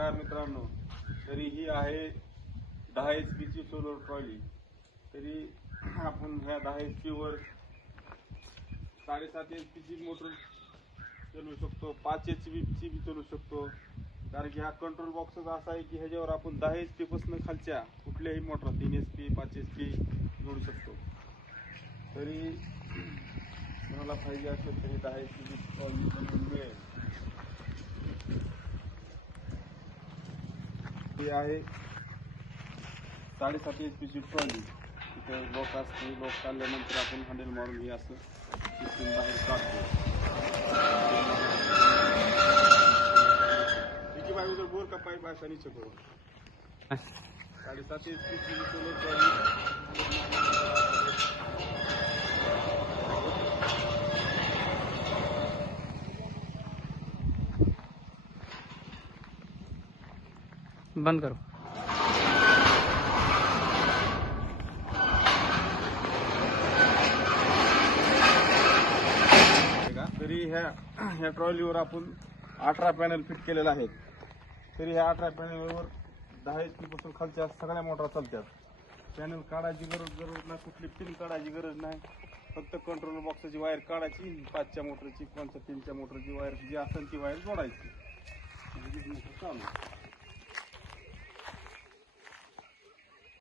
नमस्कार मित्रांनो, तरी ही आहे 10 HP ची सोलर ट्रॉली। तरी आपण ह्या 10 HP वर 7.5 HP ची मोटर चालवू शकतो, 5 HP ची भी चालवू शकतो। कारण की हा कंट्रोल बॉक्स असा आहे की ह्याच्यावर आपण 10 HP पासून खालच्या कुठल्याही मोटर 3 HP 5 HP जोडू शकतो। तरी तुम्हाला पाहिजे असेल तरी 10 HP ची ट्रॉली बनवून मिळेल। ही आहे 7.5 HP ची ट्रॉली। तिथे लोक असते, लोक काढल्यानंतर आपण हँडल मारून हे असं इथून बाहेर काढतो। देखिए भाई उधर बोर का पाइप ऐसा नीचे करो। 7.5 HP की सोलर ट्रॉली बंद करो। तरी ह्या ट्रॉलीवर आपण 18 पॅनल फिट केलेले आहेत। तरी ह्या 18 पॅनलवर 10 HP पासून खालच्या सगळ्या मोटर चालतात। पॅनल काढायची गरज नाही, कुठली पिन काढायची गरज नाही। फक्त कंट्रोल बॉक्सची वायर काढायची, 5च्या मोटरची 3च्या मोटरची वायर जी असेल ती वायर जोडायची, चालू।